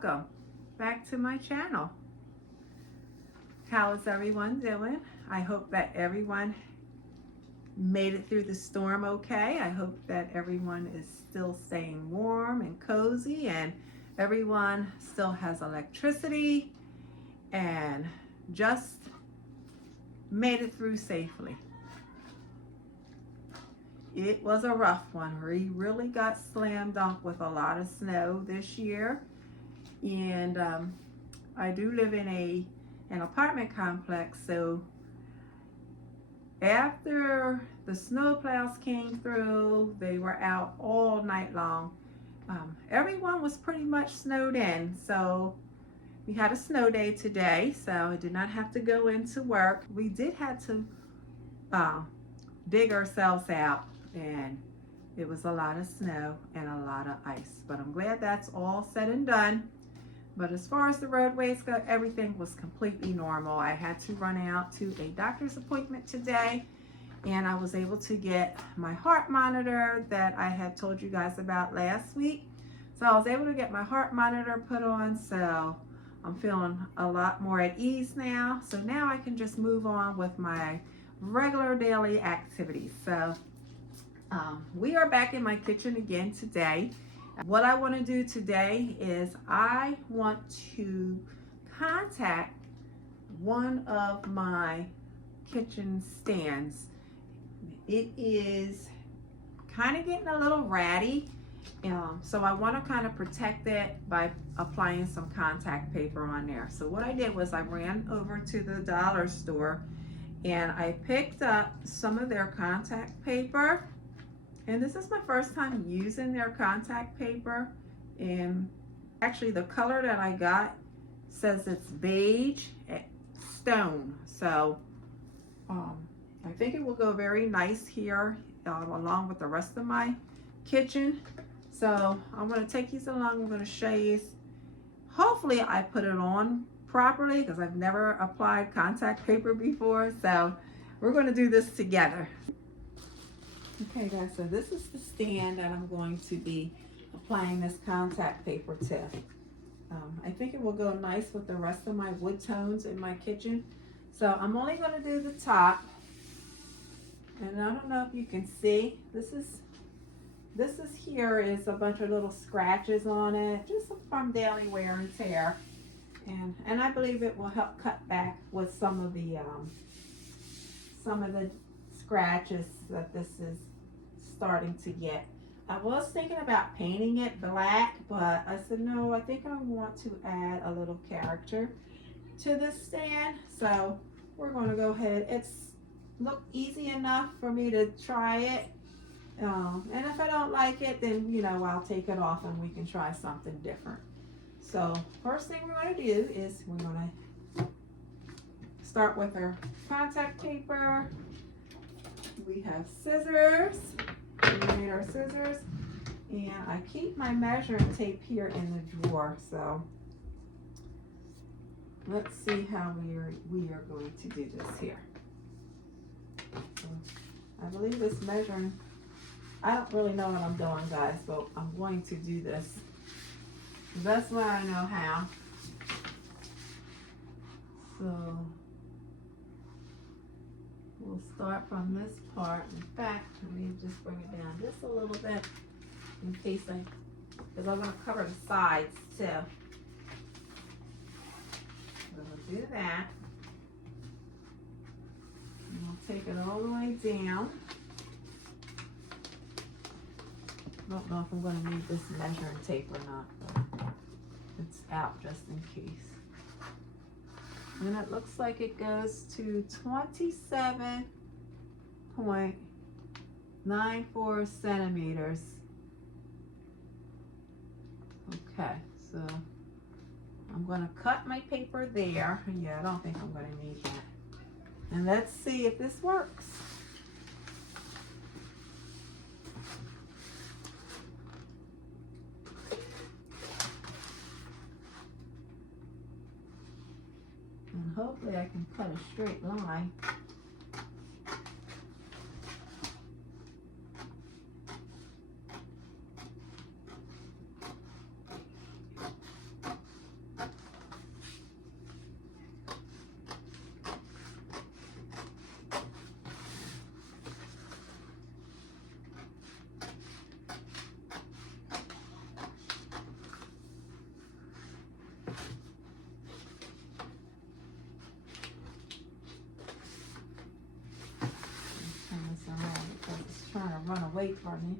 welcome back to my channel. How is everyone doing? I hope that everyone made it through the storm okay. I hope that everyone is still staying warm and cozy and everyone still has electricity and just made it through safely. It was a rough one. We really got slam dunk with a lot of snow this year. And I do live in an apartment complex, so after the snow plows came through, they were out all night long. Everyone was pretty much snowed in, so we had a snow day today, so I did not have to go into work. We did have to dig ourselves out, and it was a lot of snow and a lot of ice, but I'm glad that's all said and done. But as far as the roadways go, everything was completely normal. I had to run out to a doctor's appointment today, and I was able to get my heart monitor that I had told you guys about last week. So I was able to get my heart monitor put on, so I'm feeling a lot more at ease now. So now I can just move on with my regular daily activities. So we are back in my kitchen again today. What I want to do today is I want to contact one of my kitchen stands. It is kind of getting a little ratty, so I want to kind of protect it by applying some contact paper on there. So what I did was I ran over to the dollar store and I picked up some of their contact paper. And this is my first time using their contact paper. And actually the color that I got says it's beige stone. So I think it will go very nice here along with the rest of my kitchen. So I'm going to take these along. I'm going to show you. Hopefully I put it on properly because I've never applied contact paper before. So we're going to do this together. Okay guys, so this is the stand that I'm going to be applying this contact paper to. I think it will go nice with the rest of my wood tones in my kitchen. So I'm only going to do the top. And I don't know if you can see, this is here is a bunch of little scratches on it, just from daily wear and tear. And I believe it will help cut back with some of the scratches that this is starting to get. I was thinking about painting it black, but I said no, I think I want to add a little character to this stand. So we're going to go ahead. It's looked easy enough for me to try it. And if I don't like it, then I'll take it off and we can try something different. So first thing we're going to do is we're going to start with our contact paper. We have scissors. We made our scissors, and I keep my measuring tape here in the drawer. So let's see how we are going to do this here. So I believe this measuring, I don't really know what I'm doing, guys, but I'm going to do this. That's why I know how. So we'll start from this part. In fact, let me just bring it down just a little bit in case because I'm going to cover the sides too. So we'll do that. And we'll take it all the way down. I don't know if I'm going to need this measuring tape or not, but it's out just in case. And it looks like it goes to 27.94 centimeters. Okay, so I'm going to cut my paper there. Yeah, I don't think I'm going to need that. And let's see if this works. And hopefully I can cut a straight line. wait for me.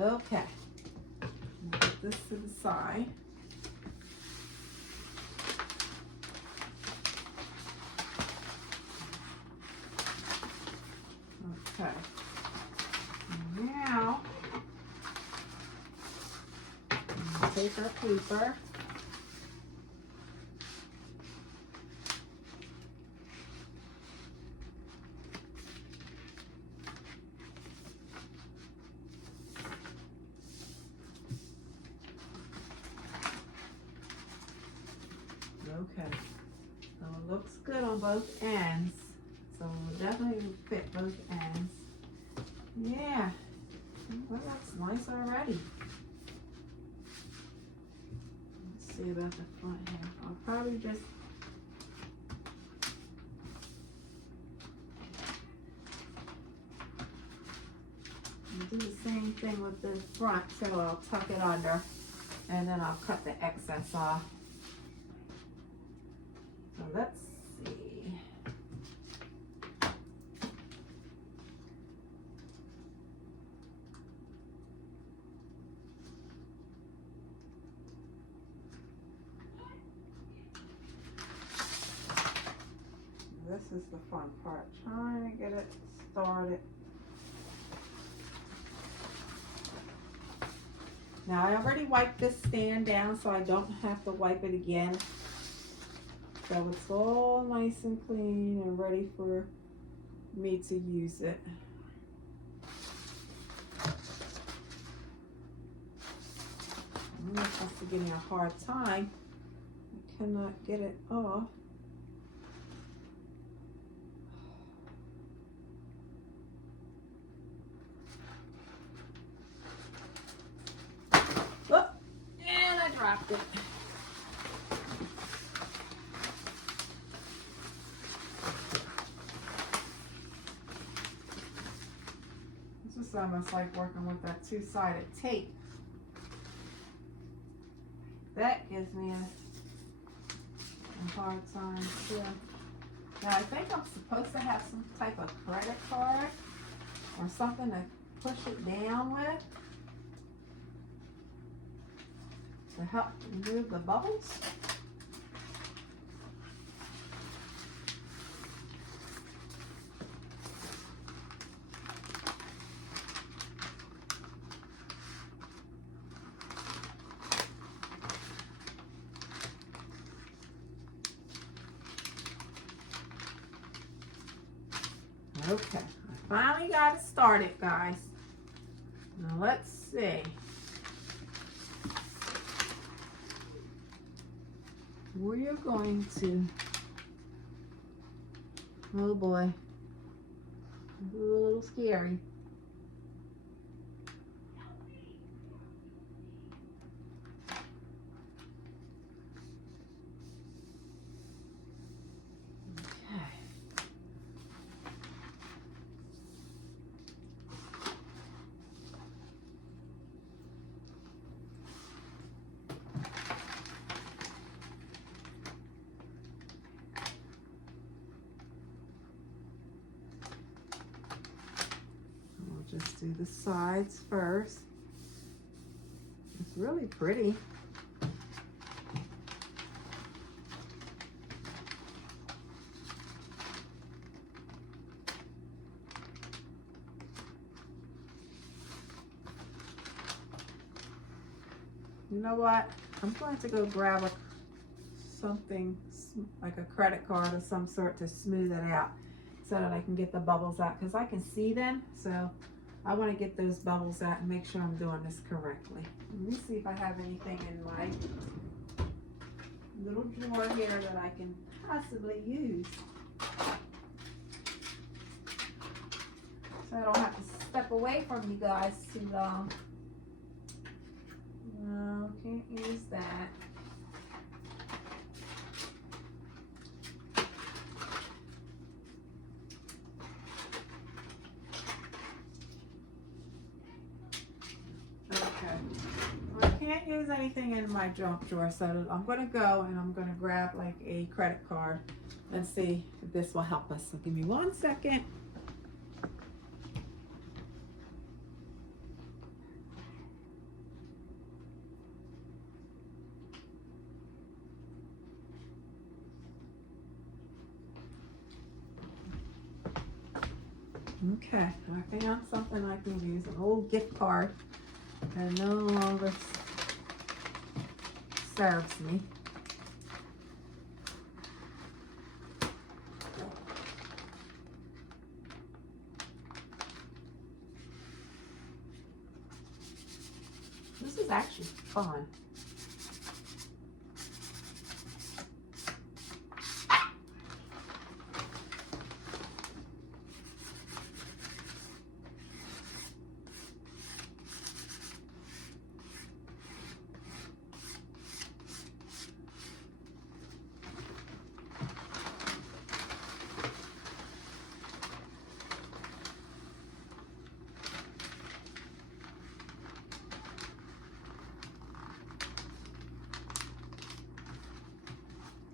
Okay, put this to the side. Okay, now take our paper. Okay, so it looks good on both ends. So we'll definitely fit both ends. Yeah, well, that's nice already. Let's see about the front here. I'll probably just do the same thing with the front, so I'll tuck it under and then I'll cut the excess off. So let's see. This is the fun part, trying to get it started. Now I already wiped this stand down so I don't have to wipe it again. So it's all nice and clean and ready for me to use it. I'm not supposed to give me a hard time. I cannot get it off. Oh, and I dropped it. This is almost like working with that two-sided tape. That gives me a hard time too. Now I think I'm supposed to have some type of credit card or something to push it down with to help remove the bubbles. Okay, I finally got it started, guys. Now let's see. We're going to, oh boy, it's a little scary. Just do the sides first. It's really pretty. You know what? I'm going to go grab something like a credit card of some sort to smooth it out so that I can get the bubbles out, because I can see them. So I want to get those bubbles out and make sure I'm doing this correctly. Let me see if I have anything in my little drawer here that I can possibly use, so I don't have to step away from you guys too long. No, can't use that. Can't use anything in my junk drawer, so I'm going to go and I'm going to grab like a credit card and see if this will help us. So give me 1 second. Okay, I found something I can use, an old gift card that no longer serves me. This is actually fun.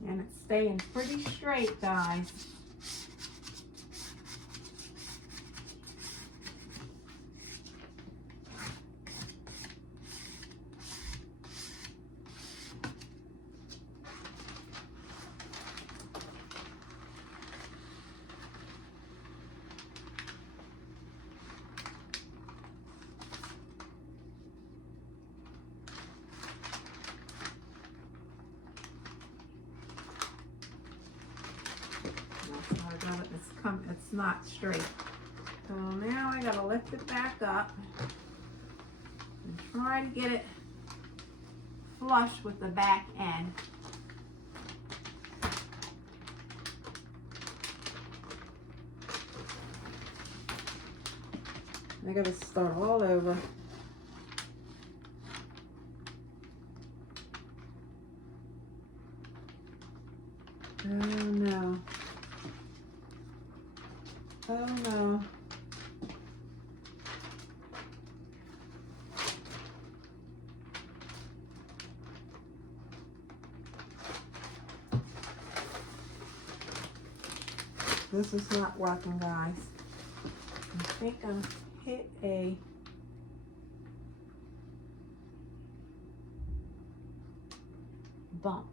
And it's staying pretty straight, guys. It's not straight. So now I gotta lift it back up and try to get it flush with the back end. I gotta start all over. Oh no. Oh no. This is not working, guys. I think I hit a bump.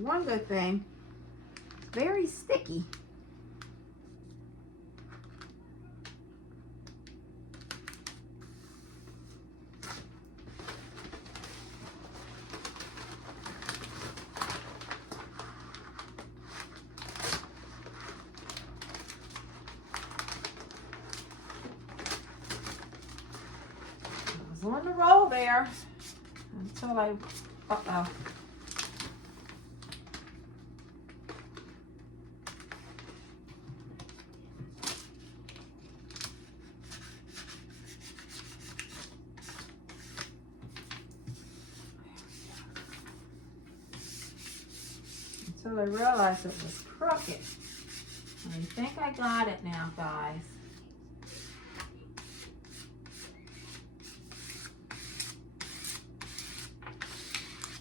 One good thing, very sticky. I was on the roll there until I, uh-oh. Until I realized it was crooked. I think I got it now, guys.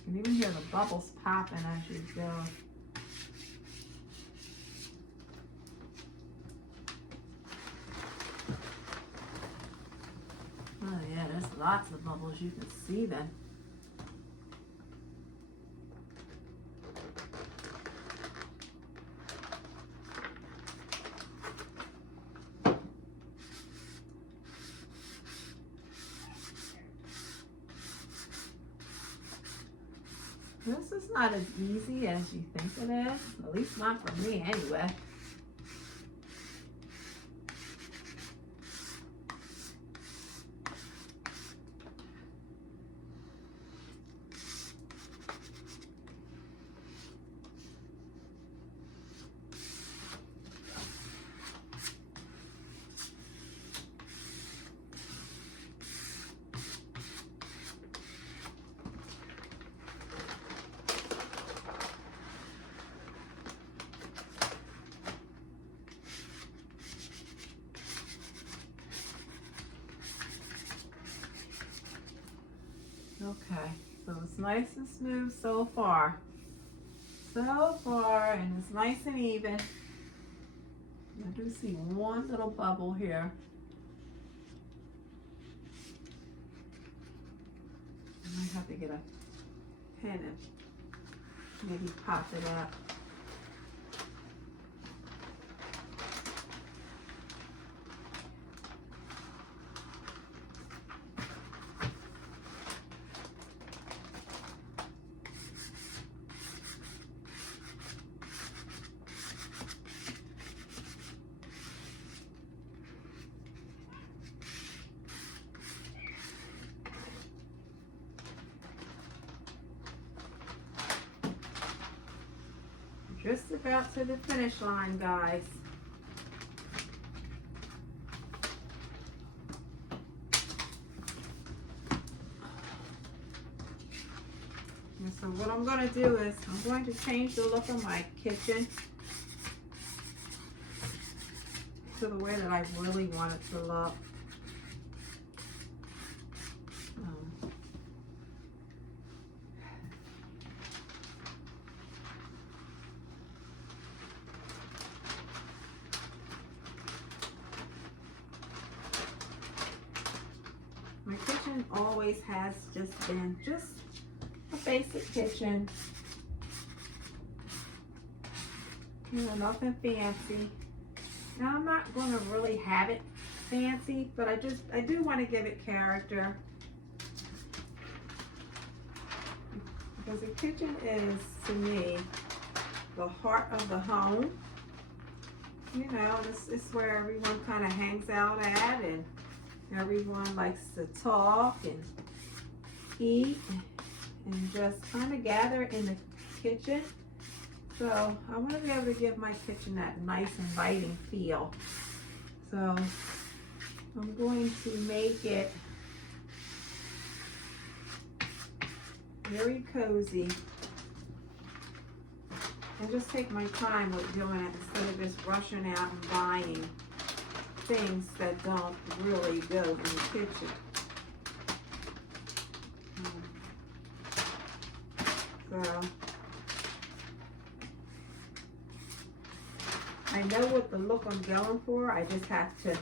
You can even hear the bubbles popping as you go. Oh yeah, there's lots of bubbles. You can see them. This is not as easy as you think it is, at least not for me anyway. Okay, so it's nice and smooth so far. So far, and it's nice and even. I do see one little bubble here. I might have to get a pen and maybe pop it up. Just about to the finish line, guys. And so what I'm going to do is I'm going to change the look of my kitchen to the way that I really want it to look. My kitchen always has just been just a basic kitchen. You know, nothing fancy. Now I'm not going to really have it fancy, but I do want to give it character. Because the kitchen is, to me, the heart of the home. You know, this is where everyone kind of hangs out at, and everyone likes to talk and eat and just kind of gather in the kitchen. So I want to be able to give my kitchen that nice inviting feel. So I'm going to make it very cozy and just take my time with doing it instead of just rushing out and buying things that don't really go in the kitchen. So I know what the look I'm going for. I just have to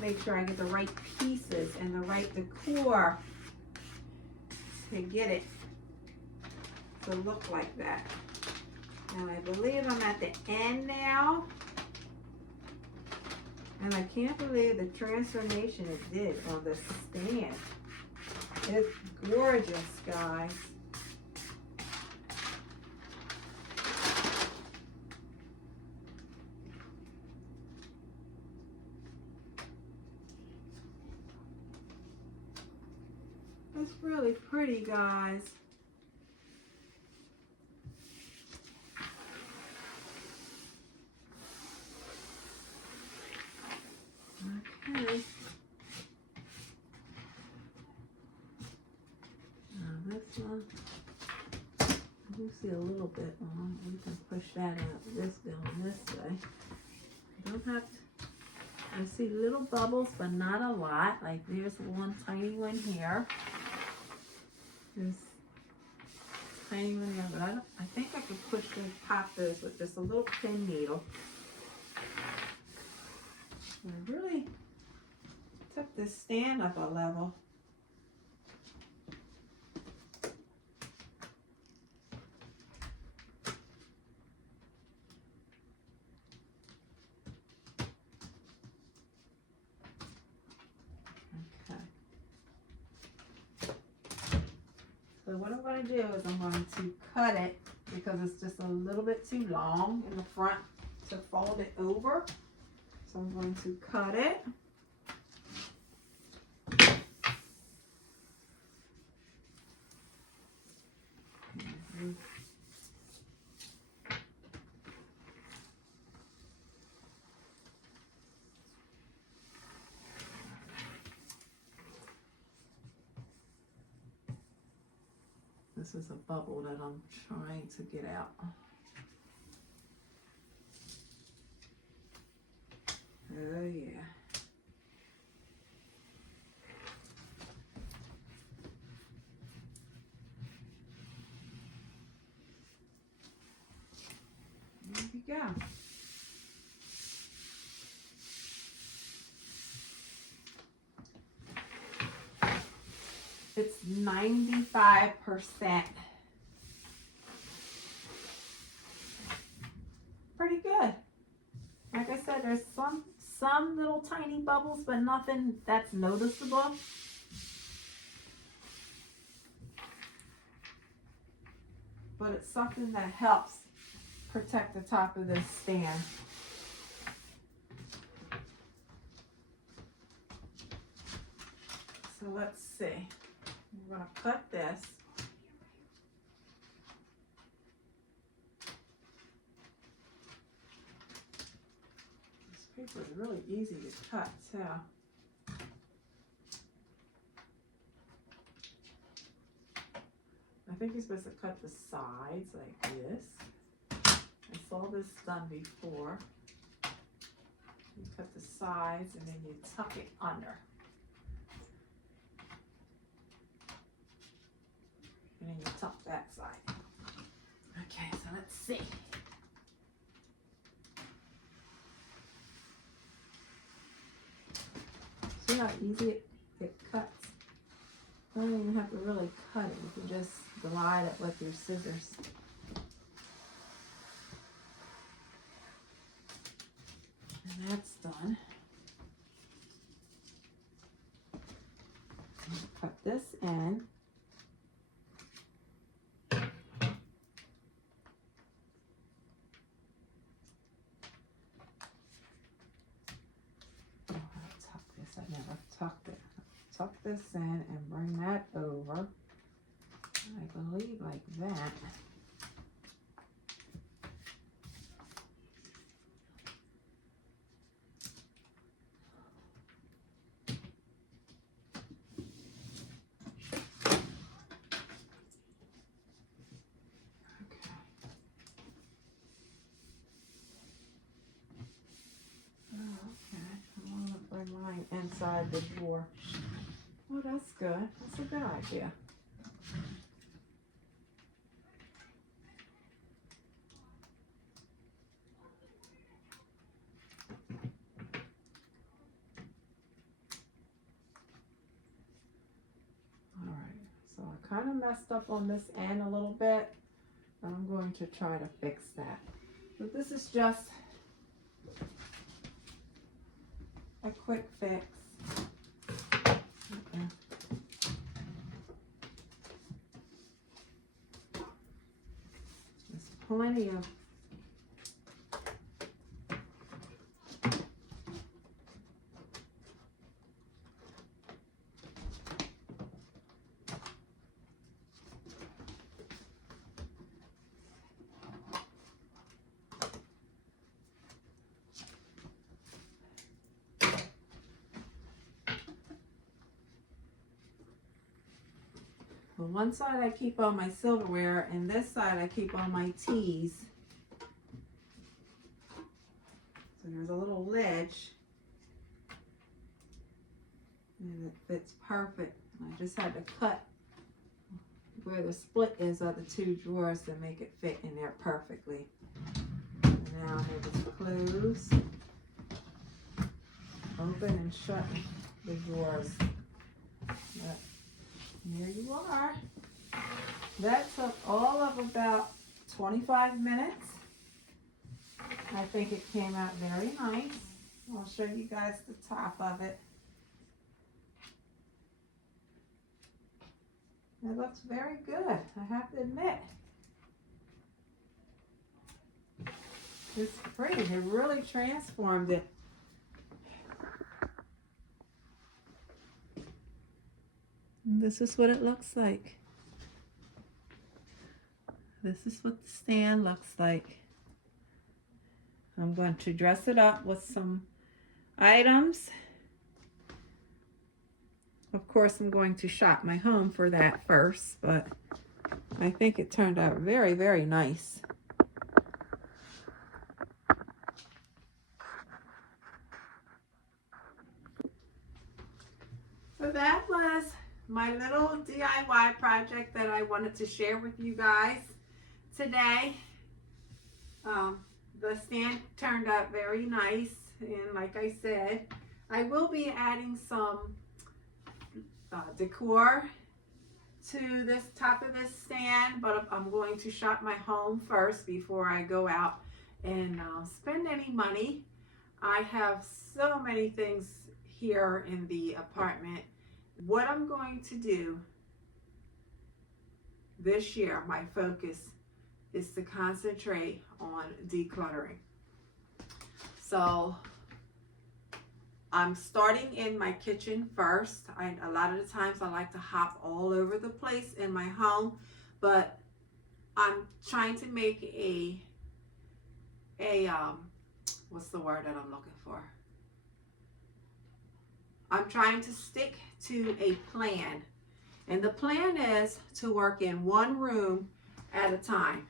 make sure I get the right pieces and the right decor to get it to look like that. And I believe I'm at the end now. And I can't believe the transformation it did on the stand. It's gorgeous, guys. It's really pretty, guys. Okay. Now this one, I do see a little bit on. We can push that out. This going this way. I don't have to. I see little bubbles, but not a lot. Like there's one tiny one here. There's a tiny one there, but I think I could push and pop those with just a little pin needle. I really took this stand up a level. So what I'm going to do is I'm going to cut it because it's just a little bit too long in the front to fold it over. So I'm going to cut it. This is a bubble that I'm trying to get out. Oh yeah. 95%. Pretty good. Like I said, there's some little tiny bubbles, but nothing that's noticeable. But it's something that helps protect the top of this stand. So let's see. I'm going to cut this. This paper is really easy to cut too. I think you're supposed to cut the sides like this. I saw this done before. You cut the sides and then you tuck it under. And then you tuck that side. Okay, so let's see. See how easy it cuts? You don't even have to really cut it. You can just glide it with your scissors. And that's done. Cut this in. I never tucked it. Tuck this in and bring that over. I believe like that. Mine inside the drawer. Oh, that's good. That's a good idea. All right, so I kind of messed up on this end a little bit, but I'm going to try to fix that. So this is just a quick fix. There's plenty of well, one side I keep all my silverware, and this side I keep all my teas. So there's a little ledge, and it fits perfect. I just had to cut where the split is of the two drawers to make it fit in there perfectly. And now I just close, open and shut the drawers. But here you are. That took all of about 25 minutes. I think it came out very nice. I'll show you guys the top of it. It looks very good, I have to admit. It's pretty. It really transformed it. And this is what it looks like. This is what the stand looks like. I'm going to dress it up with some items. Of course, I'm going to shop my home for that first, but I think it turned out very, very nice. So that was my little DIY project that I wanted to share with you guys today. The stand turned out very nice, and like I said, I will be adding some decor to this top of this stand, but I'm going to shop my home first before I go out and spend any money. I have so many things here in the apartment. What I'm going to do this year, my focus is to concentrate on decluttering. So I'm starting in my kitchen first. A lot of the times I like to hop all over the place in my home, but I'm trying to make a what's the word that I'm looking for? I'm trying to stick to a plan. And the plan is to work in one room at a time.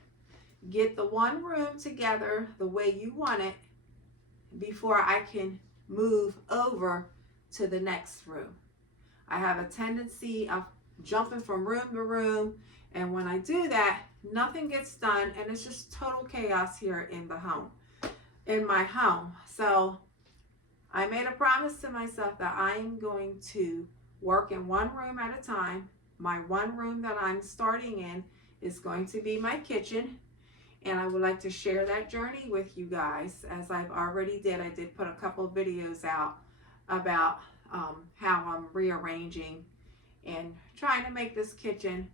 Get the one room together the way you want it before I can move over to the next room. I have a tendency of jumping from room to room, and when I do that, nothing gets done, and it's just total chaos here in my home. So I made a promise to myself that I am going to work in one room at a time. My one room that I'm starting in is going to be my kitchen, and I would like to share that journey with you guys. As I've already did, I did put a couple of videos out about how I'm rearranging and trying to make this kitchen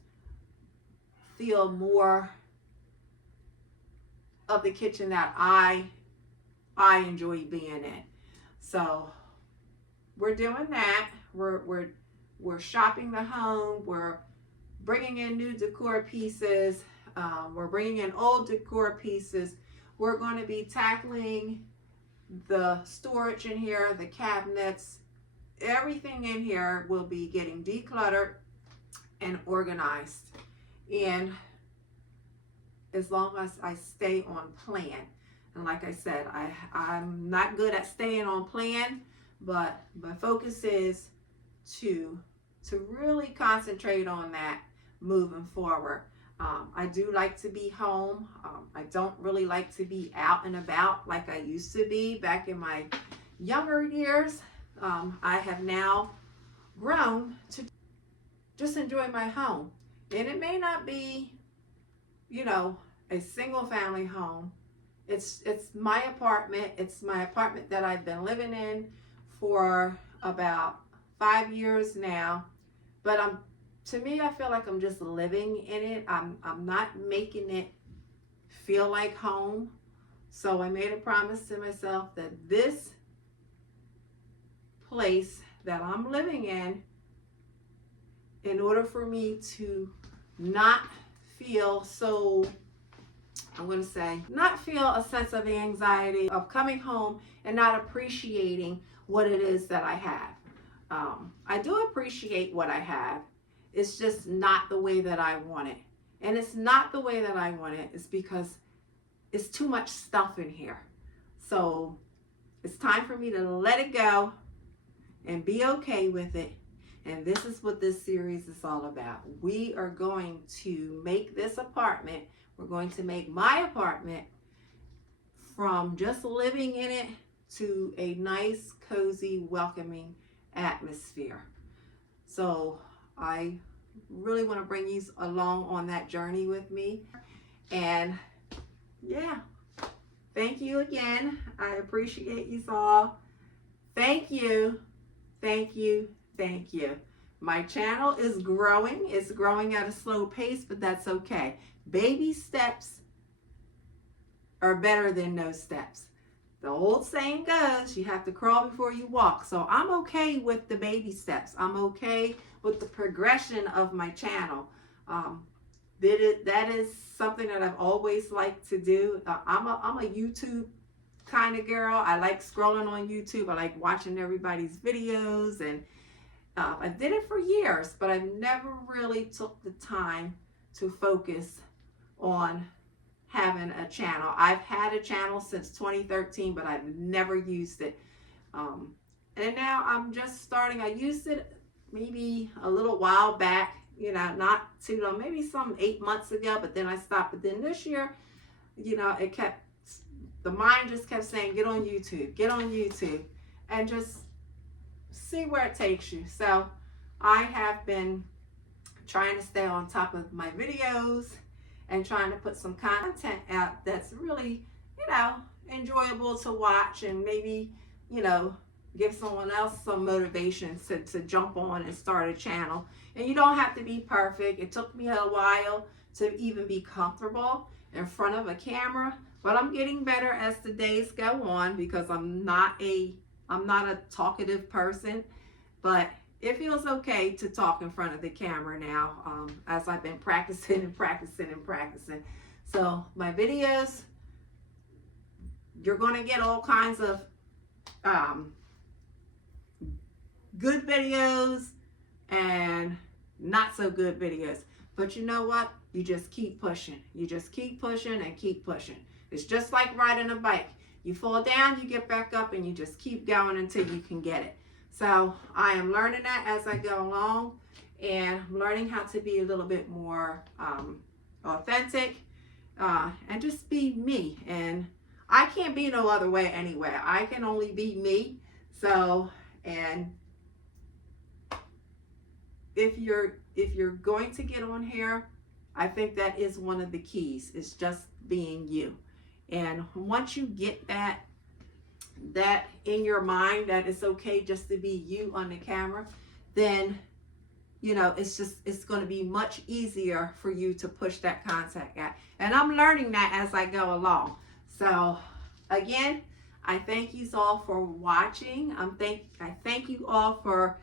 feel more of the kitchen that I enjoy being in. So we're doing that. We're shopping the home. We're bringing in new decor pieces. We're bringing in old decor pieces. We're going to be tackling the storage in here, the cabinets. Everything in here will be getting decluttered and organized. And as long as I stay on plan. And like I said, I'm not good at staying on plan, but my focus is to really concentrate on that moving forward. I do like to be home. I don't really like to be out and about like I used to be back in my younger years. I have now grown to just enjoy my home. And it may not be, a single family home. It's my apartment. It's my apartment that I've been living in for about 5 years now. But to me, I feel like I'm just living in it. I'm not making it feel like home. So I made a promise to myself that this place that I'm living in order for me to not feel so, not feel a sense of anxiety of coming home and not appreciating what it is that I have. I do appreciate what I have. It's just not the way that I want it. And it's not the way that I want it. It's because it's too much stuff in here. So it's time for me to let it go and be okay with it. And this is what this series is all about. We are going to make this apartment, we're going to make my apartment from just living in it to a nice, cozy, welcoming atmosphere. So I really want to bring you along on that journey with me. And yeah, thank you again. I appreciate you all. Thank you. Thank you. Thank you. My channel is growing. It's growing at a slow pace, but that's okay. Baby steps are better than no steps. The old saying goes, you have to crawl before you walk. So I'm okay with the baby steps. I'm okay with the progression of my channel. That is something that I've always liked to do. I'm a YouTube kind of girl. I like scrolling on YouTube. I like watching everybody's videos, and I did it for years, but I never really took the time to focus on having a channel. I've had a channel since 2013, but I've never used it. And now I'm just starting. I used it maybe a little while back, not too long, maybe some 8 months ago, but then I stopped. But then this year, the mind just kept saying, get on YouTube, and just see where it takes you. So I have been trying to stay on top of my videos and trying to put some content out that's really, you know, enjoyable to watch, and maybe, you know, give someone else some motivation to jump on and start a channel. And you don't have to be perfect. It took me a while to even be comfortable in front of a camera, but I'm getting better as the days go on, because I'm not a talkative person, but it feels okay to talk in front of the camera now, as I've been practicing and practicing and practicing. So my videos, you're going to get all kinds of good videos and not so good videos. But you know what? You just keep pushing. You just keep pushing and keep pushing. It's just like riding a bike. You fall down, you get back up, and you just keep going until you can get it. So I am learning that as I go along, and I'm learning how to be a little bit more authentic and just be me. And I can't be no other way anyway. I can only be me. So, and if you're going to get on here, I think that is one of the keys. It's just being you. And once you get that in your mind, that it's okay just to be you on the camera, then, you know, it's going to be much easier for you to push that content out. And I'm learning that as I go along. So again, I thank you all for watching. I thank you all for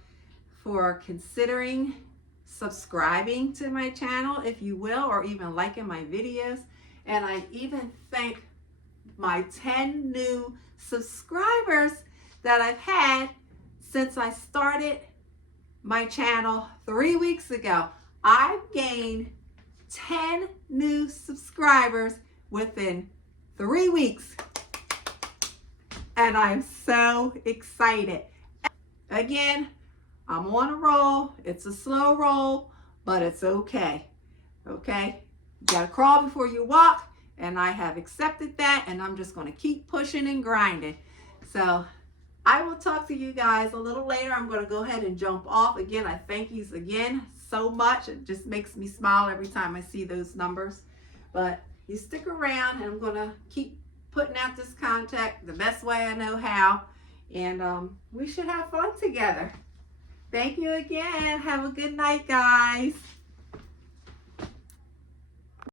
considering subscribing to my channel, if you will, or even liking my videos. And I even thank my 10 new subscribers that I've had since I started my channel 3 weeks ago. I've gained 10 new subscribers within 3 weeks. And I'm so excited. Again, I'm on a roll. It's a slow roll, but it's okay. Okay? You gotta crawl before you walk, and I have accepted that, and I'm just gonna keep pushing and grinding. So I will talk to you guys a little later. I'm gonna go ahead and jump off. Again, I thank you again so much. It just makes me smile every time I see those numbers. But you stick around, and I'm gonna keep putting out this content the best way I know how, and we should have fun together. Thank you again. Have a good night, guys.